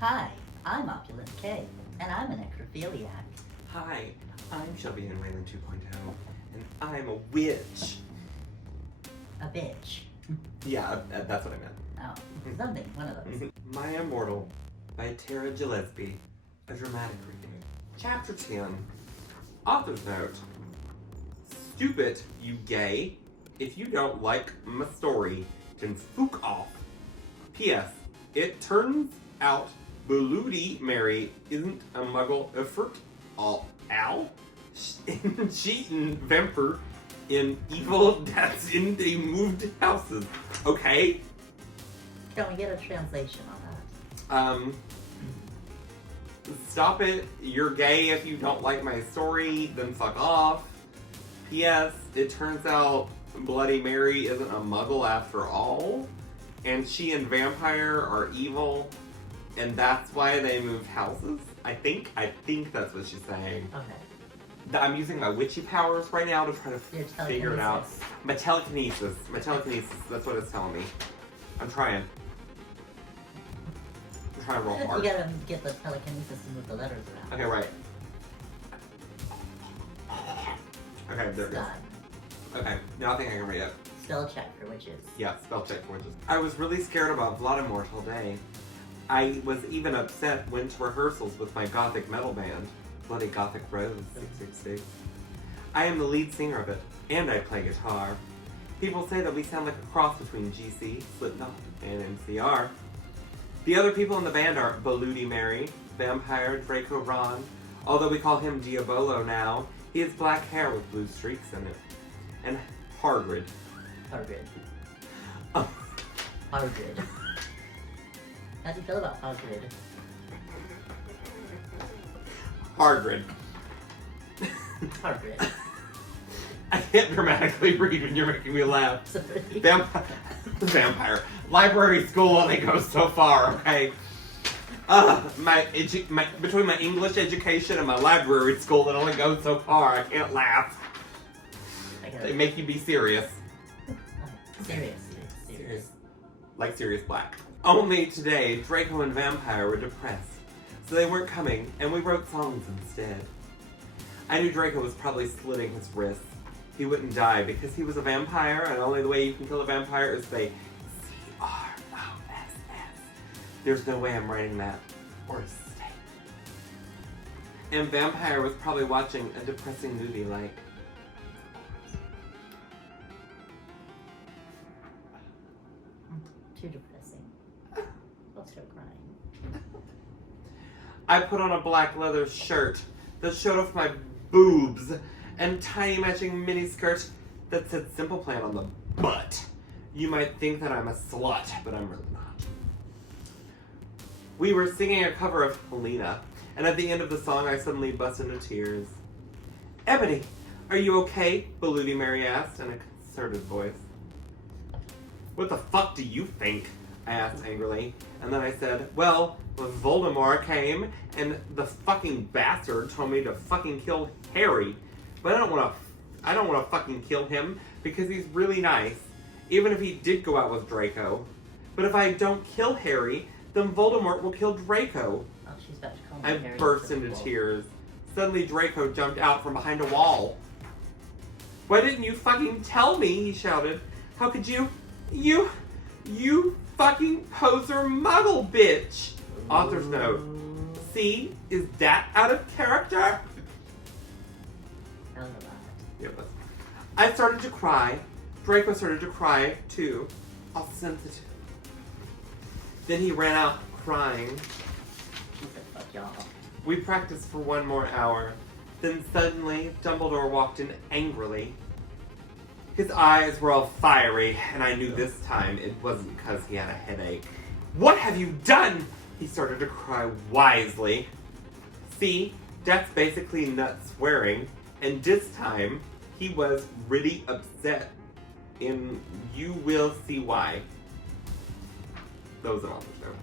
Hi, I'm Opulent DeKay, and I'm a necrophiliac. Hi, I'm ShelbyAnn Waylon 2.0, and I'm a witch. A bitch. Yeah, that's what I meant. Oh, something, one of those. My Immortal by Tara Gilesbie, a dramatic reading. Chapter 10. Author's note. Stupid, you gay. If you don't like my story, then spook off. P.S. It turns out Bloody Mary isn't a muggle effort. Ow. Cheating vampire in evil that's in the moved houses. Okay? Can we get a translation on that? Stop it. You're gay if you don't like my story, then fuck off. P.S. It turns out Bloody Mary isn't a muggle after all, and she and vampire are evil, and that's why they moved houses. I think that's what she's saying. Okay. I'm using my witchy powers right now to try to figure it out. My telekinesis, that's what it's telling me. I'm trying real hard. You gotta get the telekinesis to move the letters around. Okay, right. Okay, there it goes. Okay, now I think I can read it. Spell check for witches. Yeah, spell check for witches. I was really scared about Immortal day. I was even upset went to rehearsals with my gothic metal band, Bloody Gothic Rose 666. I am the lead singer of it, and I play guitar. People say that we sound like a cross between GC, Slipknot, and NCR. The other people in the band are Bloody Mary, Vampire, Draco Ron. Although we call him Diabolo now, he has black hair with blue streaks in it. And Hagrid. Oh. Hagrid. How do you feel about Hagrid? Hagrid. Hagrid. I can't dramatically read when you're making me laugh. Sorry. Vampire. Library school only goes so far, okay? Between my English education and my library school, it only goes so far. I can't laugh. They make you be serious. Serious. Like Sirius Black. Only today, Draco and Vampire were depressed, so they weren't coming, and we wrote songs instead. I knew Draco was probably slitting his wrists. He wouldn't die because he was a vampire, and only the way you can kill a vampire is say C-R-O-S-S. There's no way I'm writing that, or stay. And Vampire was probably watching a depressing movie like... Too depressing. I'll start crying. I put on a black leather shirt that showed off my boobs and tiny matching mini skirt that said Simple Plan on the butt. You might think that I'm a slut, but I'm really not. We were singing a cover of Helena, and at the end of the song I suddenly burst into tears. Ebony, are you okay? Bloody Mary asked in a concerted voice. What the fuck do you think? I asked angrily, and then I said, well, Voldemort came, and the fucking bastard told me to fucking kill Harry. But I don't want to fucking kill him, because he's really nice, even if he did go out with Draco. But if I don't kill Harry, then Voldemort will kill Draco. Oh, she's about to call me I Harry burst into tears. Suddenly Draco jumped out from behind a wall. Why didn't you fucking tell me? He shouted. How could you? You fucking poser muggle bitch! Author's note. See? Is that out of character? Yep. I started to cry. Draco started to cry, too. All sensitive. Then he ran out crying. She said, fuck y'all. We practiced for 1 more hour. Then suddenly, Dumbledore walked in angrily. His eyes were all fiery, and I knew this time it wasn't because he had a headache. What have you done? He started to cry wisely. See, that's basically nut swearing, and this time he was really upset, and you will see why. That was an author's note.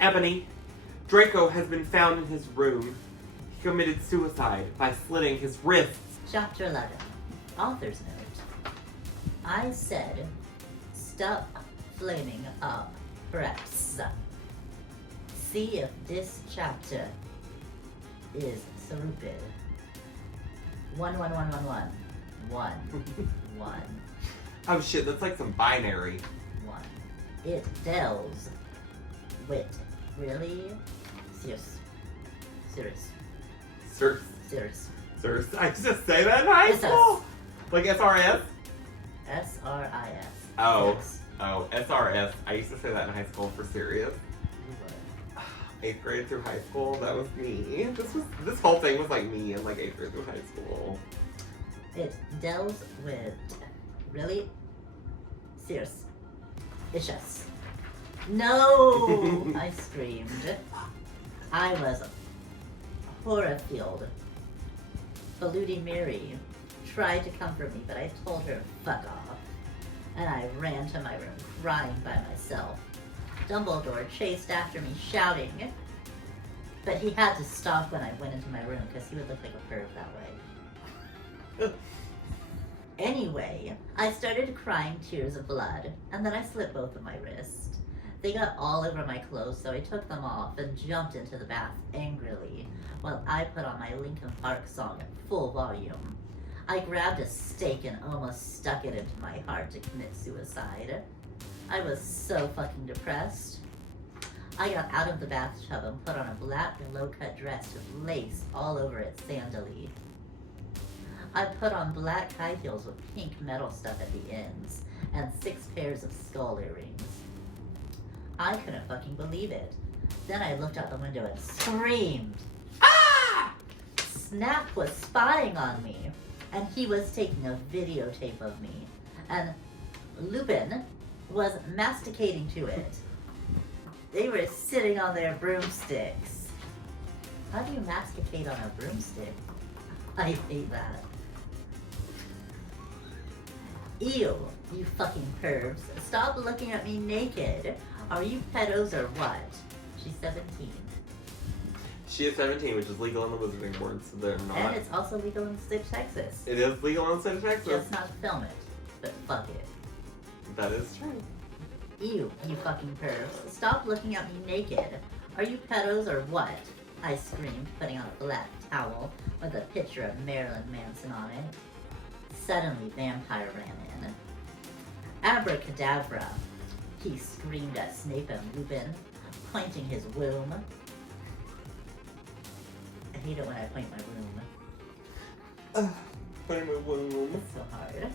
Ebony, Draco has been found in his room. He committed suicide by slitting his wrists. Chapter 11. Author's note. I said, stop flaming up, perhaps. see if this chapter is stupid. 1 1 1 1 1 1 1 Oh shit, that's like some binary. 1. It deals with really serious. I used to say that in high school. Like SRS. SRIS. Oh, SRS. I used to say that in high school for serious. 8th grade through high school, that was me. This whole thing was like me in like 8th grade through high school. It deals with really serious issues. No! I screamed. I was horror-filled. Baludi Mary tried to comfort me, but I told her fuck off. And I ran to my room, crying by myself. Dumbledore chased after me, shouting. But he had to stop when I went into my room, because he would look like a perv that way. Anyway, I started crying tears of blood, and then I slit both of my wrists. They got all over my clothes, so I took them off and jumped into the bath angrily, while I put on my Linkin Park song at full volume. I grabbed a stake and almost stuck it into my heart to commit suicide. I was so fucking depressed. I got out of the bathtub and put on a black low-cut dress with lace all over it sandally. I put on black high heels with pink metal stuff at the ends, and 6 pairs of skull earrings. I couldn't fucking believe it. Then I looked out the window and screamed. Ah! Snap was spying on me, and he was taking a videotape of me, and Lupin was masticating to it. They were sitting on their broomsticks. How do you masticate on a broomstick? I hate that. Ew, you fucking pervs. Stop looking at me naked. Are you pedos or what? She's 17. She is 17, which is legal in the Wizarding World, so they're not. And it's also legal in the state of Texas. It is legal in the state of Texas. Just not to film it, but fuck it. That is true. Ew, you fucking pervs. Stop looking at me naked. Are you pedos or what? I screamed, putting on a black towel with a picture of Marilyn Manson on it. Suddenly, Vampire ran in. Abracadabra, he screamed at Snape and Lupin, pointing his womb. I hate it when I point my womb. Pointing my womb. It's so hard.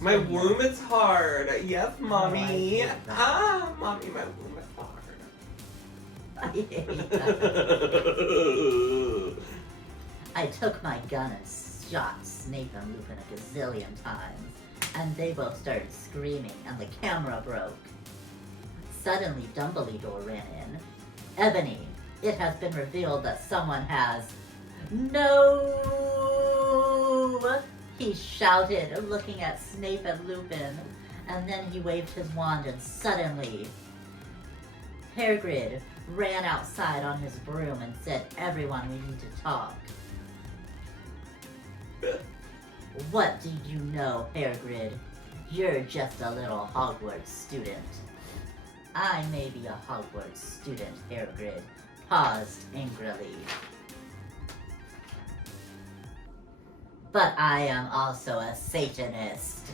My womb is hard. Yes, mommy. Oh, Mommy, my womb is hard. I hate that. I took my gun and shot Snape and Lupin a gazillion times, and they both started screaming, and the camera broke. Suddenly, Dumbledore ran in. Ebony, it has been revealed that someone has... No! He shouted, looking at Snape and Lupin, and then he waved his wand, and suddenly, Hagrid ran outside on his broom and said, "Everyone, we need to talk." What do you know, Hagrid? You're just a little Hogwarts student. I may be a Hogwarts student, Hagrid paused angrily. But I am also a Satanist.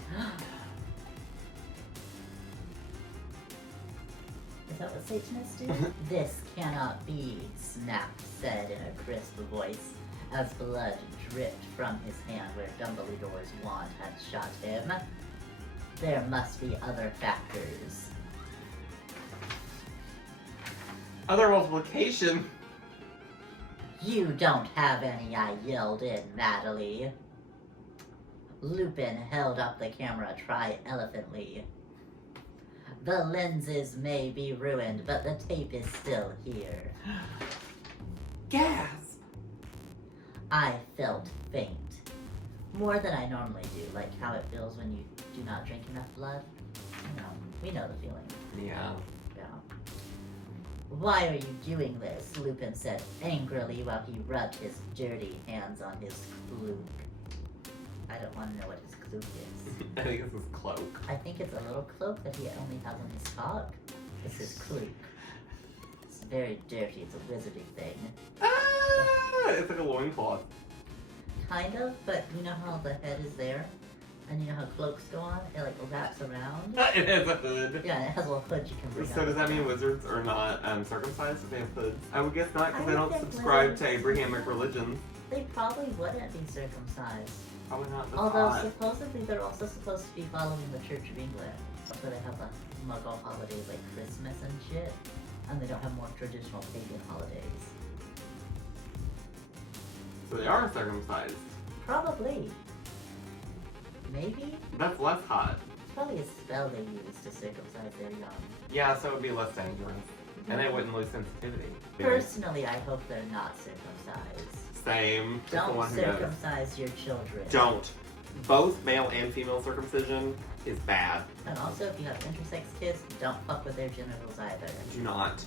Is that what Satanists do? This cannot be, Snap said in a crisp voice, as blood dripped from his hand where Dumbledore's wand had shot him. There must be other factors. Other multiplication? You don't have any, I yelled in madly. Lupin held up the camera triumphantly. The lenses may be ruined, but the tape is still here. Gasp! I felt faint. More than I normally do, like how it feels when you do not drink enough blood. You know, we know the feeling. Yeah. Yeah. Why are you doing this? Lupin said angrily while he rubbed his dirty hands on his cloak. I don't want to know what his cloak is. I think it's his cloak. I think it's a little cloak that he only has on his cock. It's his cloak. It's very dirty. It's a wizarding thing. Ah, it's like a loincloth. Kind of, but you know how the head is there? And you know how cloaks go on? It like wraps around. It has a hood. Yeah, and it has a little hood you can bring So up. does that mean wizards are not circumcised if they have hoods? I would guess not, because I they don't think subscribe wizards- to Abrahamic religion. They probably wouldn't be circumcised. Probably not. That's Although odd. supposedly they're also supposed to be following the Church of England. That's why they have the Muggle holidays like Christmas and shit. And they don't have more traditional pagan holidays. So they are circumcised. Probably. Maybe? That's less hot. It's probably a spell they use to circumcise their young. Yeah, so it would be less dangerous. And they wouldn't lose sensitivity. Personally, I hope they're not circumcised. Same. Just the Don't one who does. circumcise your children. Don't. Both male and female circumcision is bad. And also, if you have intersex kids, don't fuck with their genitals either. Do not.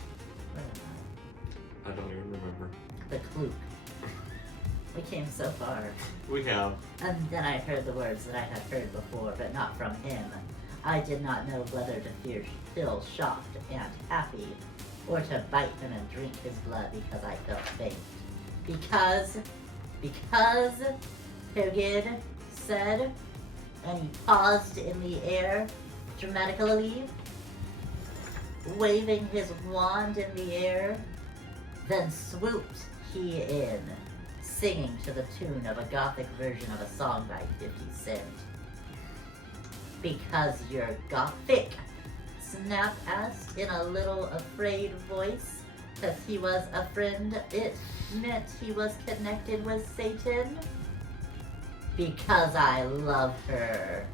What am I don't even remember. I? The Klook. We came so far. We have. And then I heard the words that I had heard before, but not from him. I did not know whether to feel shocked and happy, or to bite him and drink his blood because I felt faint. Because Hogid said, and he paused in the air, dramatically, waving his wand in the air, then swooped he in, singing to the tune of a gothic version of a song by 50 Cent. Because you're gothic, Snap asked in a little afraid voice, because he was a friend. It meant he was connected with Satan. Because I love her.